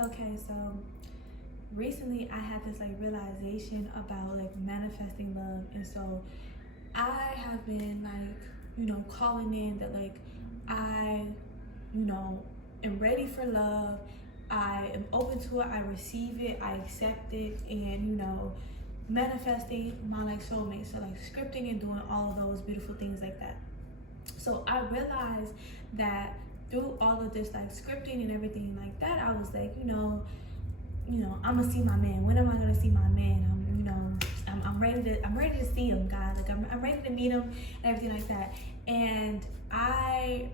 Okay, so recently I had this like realization about like manifesting love, and so I have been like, calling in that like I, you know, am ready for love. I am open to it. I receive it. I accept it, and manifesting my like soulmate. So like scripting and doing all of those beautiful things like that. So I realized that through all of this like scripting and everything like that, I was like, I'm gonna see my man. When am I gonna see my man? I'm ready to see him, God. Like I'm ready to meet him and everything like that. And I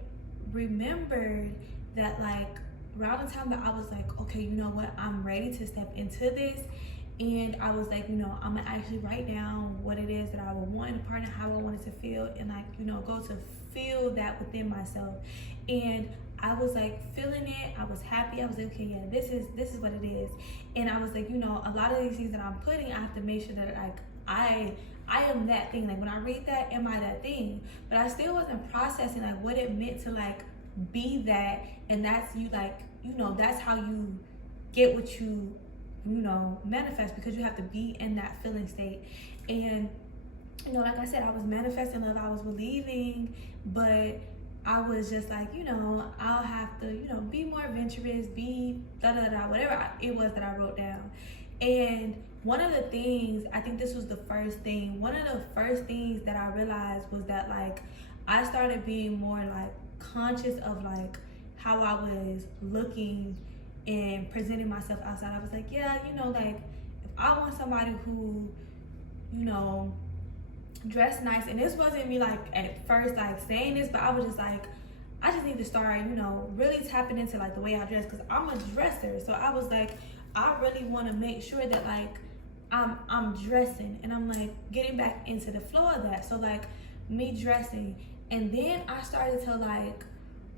remembered that like around the time that I was like, okay, you know what? I'm ready to step into this. And I was like, I'm gonna actually write down what it is that I would want in a partner, how I wanted to feel, and like, go to feel that within myself. And I was like feeling it. I was happy. I was like, okay, yeah, this is what it is. And I was like, a lot of these things that I'm putting, I have to make sure that like I am that thing. Like when I read that, am I that thing? But I still wasn't processing like what it meant to like be that. And that's you like, that's how you get what you manifest, because you have to be in that feeling state. And like I said, I was manifesting love, I was believing, but I was just like, I'll have to, be more adventurous, be da da da, whatever it was that I wrote down. And one of the things, I think this was the first thing, one of the first things that I realized was that like I started being more like conscious of like how I was looking and presenting myself outside. I was like, yeah, like if I want somebody who, dress nice, and this wasn't me like at first like saying this, but I was just like, I just need to start, really tapping into like the way I dress, because I'm a dresser. So I was like, I really want to make sure that like I'm dressing, and I'm like getting back into the flow of that. So like me dressing, and then I started to like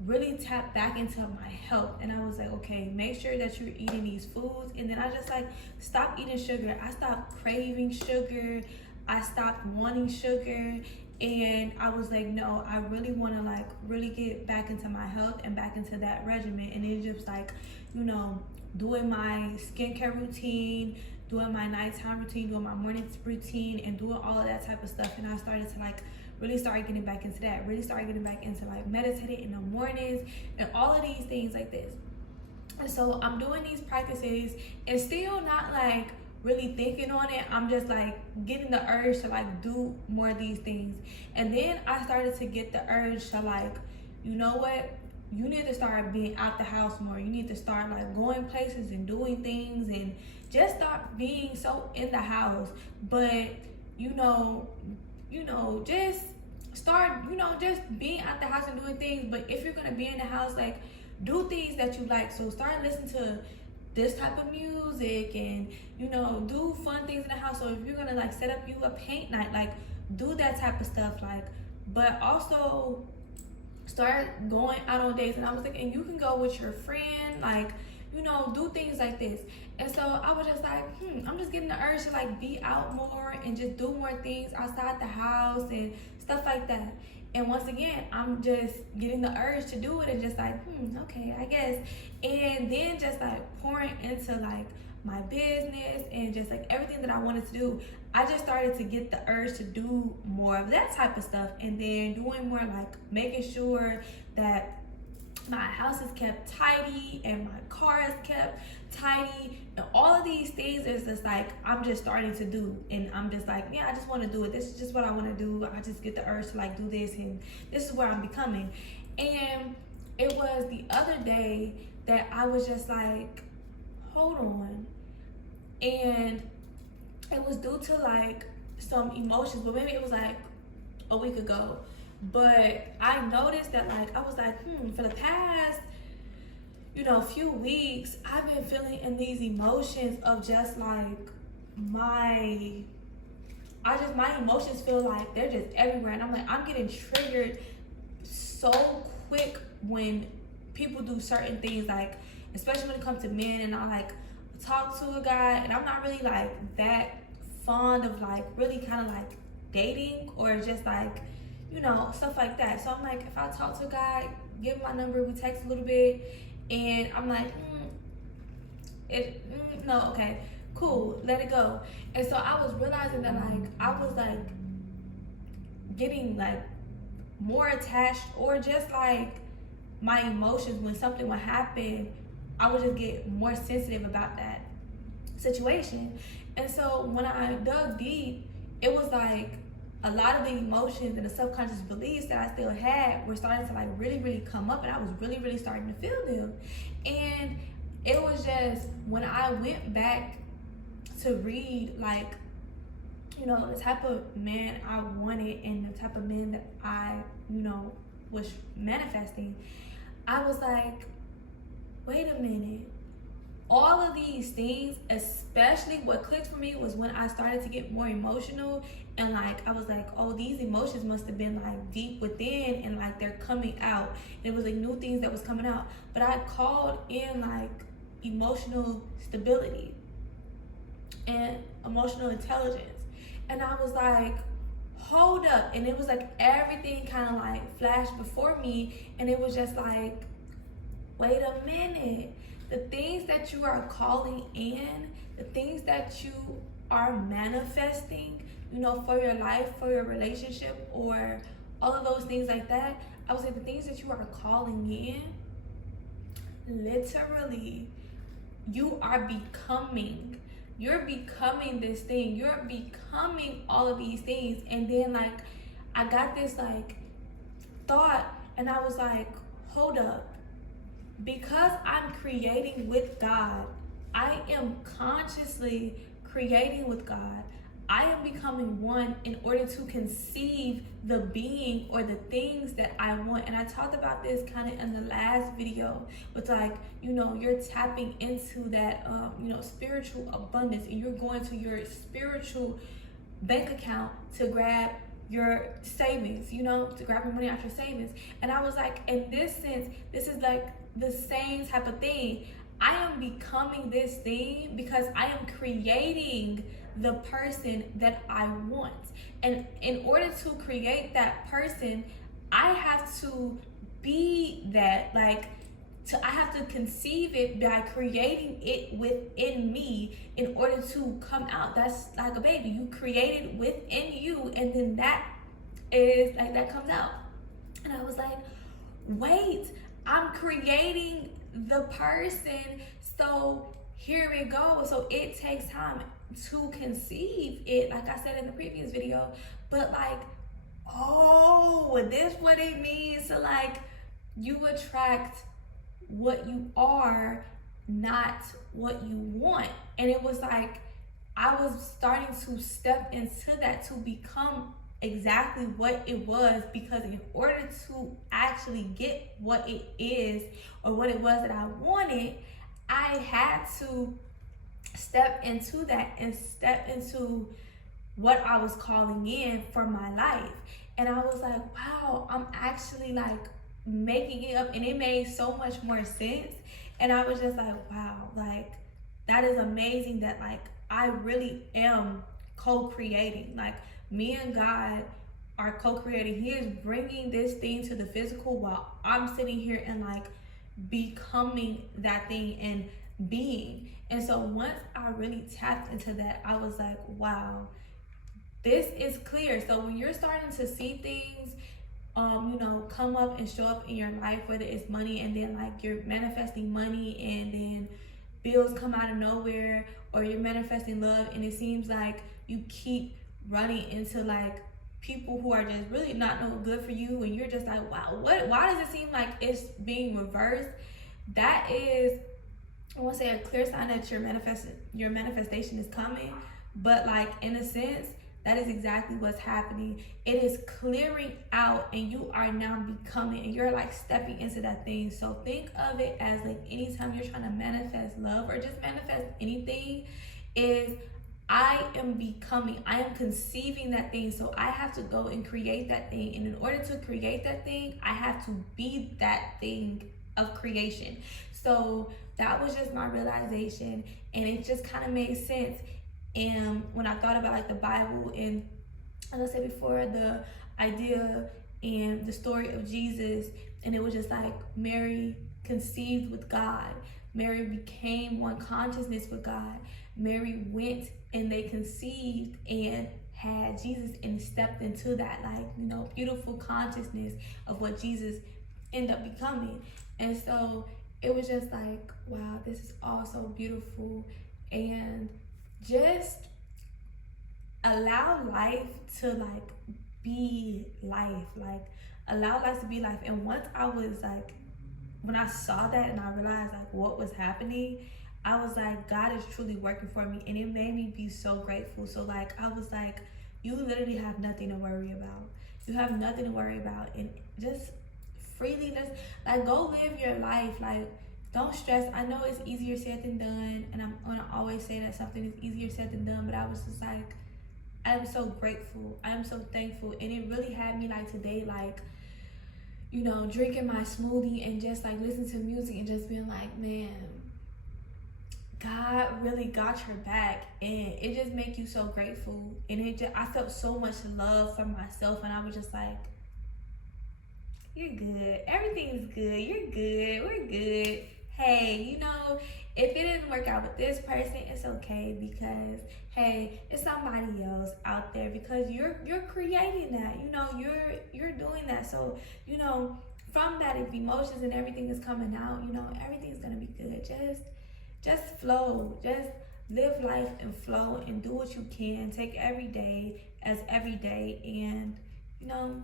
really tap back into my health. And I was like, okay, make sure that you're eating these foods. And then I just like stopped eating sugar. I stopped craving sugar. I stopped wanting sugar. And I was like, no, I really want to like really get back into my health and back into that regimen. And it's just like, doing my skincare routine, doing my nighttime routine, doing my morning routine, and doing all of that type of stuff. And I started to like really start getting back into that, really start getting back into like meditating in the mornings and all of these things like this. And so I'm doing these practices and still not like really thinking on it. I'm just like getting the urge to like do more of these things. And then I started to get the urge to like, you know what? You need to start being out the house more. You need to start like going places and doing things, and just stop being so in the house. But just start, just being at the house and doing things. But if you're gonna be in the house, like do things that you like. So start listening to this type of music, and do fun things in the house. So if you're gonna like set up you a paint night, like do that type of stuff. Like, but also start going out on dates. And I was thinking you can go with your friend, like do things like this. And so I was just like, I'm just getting the urge to like be out more and just do more things outside the house and stuff like that. And once again, I'm just getting the urge to do it, and just like, okay, I guess. And then just like pouring into like my business and just like everything that I wanted to do, I just started to get the urge to do more of that type of stuff. And then doing more like making sure that my house is kept tidy and my car is kept tidy, and all of these things is just like I'm just starting to do. And I'm just like, yeah, I just want to do it. This is just what I want to do. I just get the urge to like do this, and this is where I'm becoming. And it was the other day that I was just like, hold on. And it was due to like some emotions, but maybe it was like a week ago. But I noticed that like I was like, for the past few weeks, I've been feeling in these emotions of just like my emotions feel like they're just everywhere. And I'm like, I'm getting triggered so quick when people do certain things, like especially when it comes to men. And I like talk to a guy, and I'm not really like that fond of like really kind of like dating, or just like stuff like that. So I'm like, if I talk to a guy, give him my number, we text a little bit, and I'm like, no, okay, cool, let it go. And so I was realizing that like I was like getting like more attached, or just like my emotions when something would happen, I would just get more sensitive about that situation. And so when I dug deep, it was like a lot of the emotions and the subconscious beliefs that I still had were starting to like really, really come up, and I was really, really starting to feel them. And it was just when I went back to read, like, you know, the type of man I wanted and the type of man that I, you know, was manifesting, I was like, wait a minute. All of these things, especially what clicked for me was when I started to get more emotional, and like I was like, oh, these emotions must have been like deep within, and like they're coming out. And it was like new things that was coming out. But I called in like emotional stability and emotional intelligence. And I was like, hold up. And it was like everything kind of like flashed before me, and it was just like, wait a minute. The things that you are calling in, the things that you are manifesting, you know, for your life, for your relationship, or all of those things like that, I would say the things that you are calling in, literally, you are becoming. You're becoming this thing. You're becoming all of these things. And then like, I got this like thought, and I was like, hold up. Because I'm creating with God, I am consciously creating with God. I am becoming one in order to conceive the being or the things that I want. And I talked about this kind of in the last video, but like, you know, you're tapping into that, you know, spiritual abundance, and you're going to your spiritual bank account to grab your savings, you know, to grab your money out your savings. And I was like, in this sense, this is like the same type of thing. I am becoming this thing because I am creating the person that I want. And in order to create that person, I have to be that, like, I have to conceive it by creating it within me in order to come out. That's like a baby. You create it within you, and then that is like, that comes out. And I was like, wait, I'm creating the person, so here it goes. So it takes time to conceive it, like I said in the previous video. But like, oh, this what it means to like, you attract what you are, not what you want. And it was like, I was starting to step into that to become exactly what it was, because in order to actually get what it is, or what it was that I wanted, I had to step into that and step into what I was calling in for my life. And I was like, wow, I'm actually like making it up, and it made so much more sense. And I was just like, wow, like that is amazing that like I really am co-creating. Like, me and God are co-creating. He is bringing this thing to the physical while I'm sitting here and like becoming that thing and being. And so once I really tapped into that, I was like, wow, this is clear. So when you're starting to see things, you know, come up and show up in your life, whether it's money, and then like you're manifesting money, and then bills come out of nowhere, or you're manifesting love, and it seems like you keep running into like people who are just really not no good for you, and you're just like, wow, why does it seem like it's being reversed? That is, I won't say a clear sign that your manifestation is coming, but like in a sense, that is exactly what's happening. It is clearing out, and you are now becoming, and you're like stepping into that thing. So think of it as like, anytime you're trying to manifest love or just manifest anything, is I am becoming, I am conceiving that thing. So I have to go and create that thing. And in order to create that thing, I have to be that thing of creation. So that was just my realization, and it just kind of made sense. And when I thought about like the Bible, and as I said before, the idea and the story of Jesus, and it was just like Mary conceived with God. Mary became one consciousness with God. Mary went and they conceived and had Jesus and stepped into that, like, you know, beautiful consciousness of what Jesus ended up becoming. And so it was just like, wow, this is all so beautiful. And just allow life to like be life, like allow life to be life. And once I was like, when I saw that and I realized like what was happening, I was like, God is truly working for me, and it made me be so grateful. So like I was like, you literally have nothing to worry about. You have nothing to worry about, and just freely just like go live your life. Like, don't stress. I know it's easier said than done, and I'm gonna always say that something is easier said than done, but I was just like, I am so grateful. I am so thankful. And it really had me like today, like, you know, drinking my smoothie and just like listening to music and just being like, man, God really got your back. And it just make you so grateful. And it just, I felt so much love for myself, and I was just like, you're good. Everything's good. You're good. We're good. Hey, you know, if it didn't work out with this person, it's okay, because hey, it's somebody else out there, because you're creating that. You know, you're doing that. So, you know, from that, if emotions and everything is coming out, you know, everything's gonna be good. Just flow. Just live life and flow and do what you can. Take every day as every day, and you know,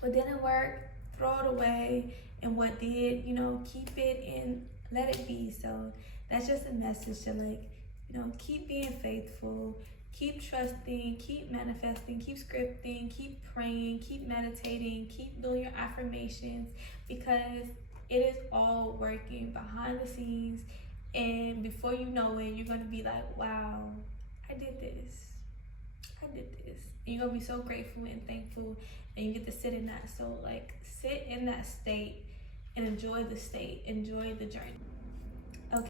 what didn't work, throw it away, and what did, you know, keep it and let it be. So that's just a message to like, you know, keep being faithful, keep trusting, keep manifesting, keep scripting, keep praying, keep meditating, keep doing your affirmations, because it is all working behind the scenes. And before you know it, you're gonna be like, wow, I did this. And you're gonna be so grateful and thankful, and you get to sit in that. So like, sit in that state and enjoy the state, enjoy the journey.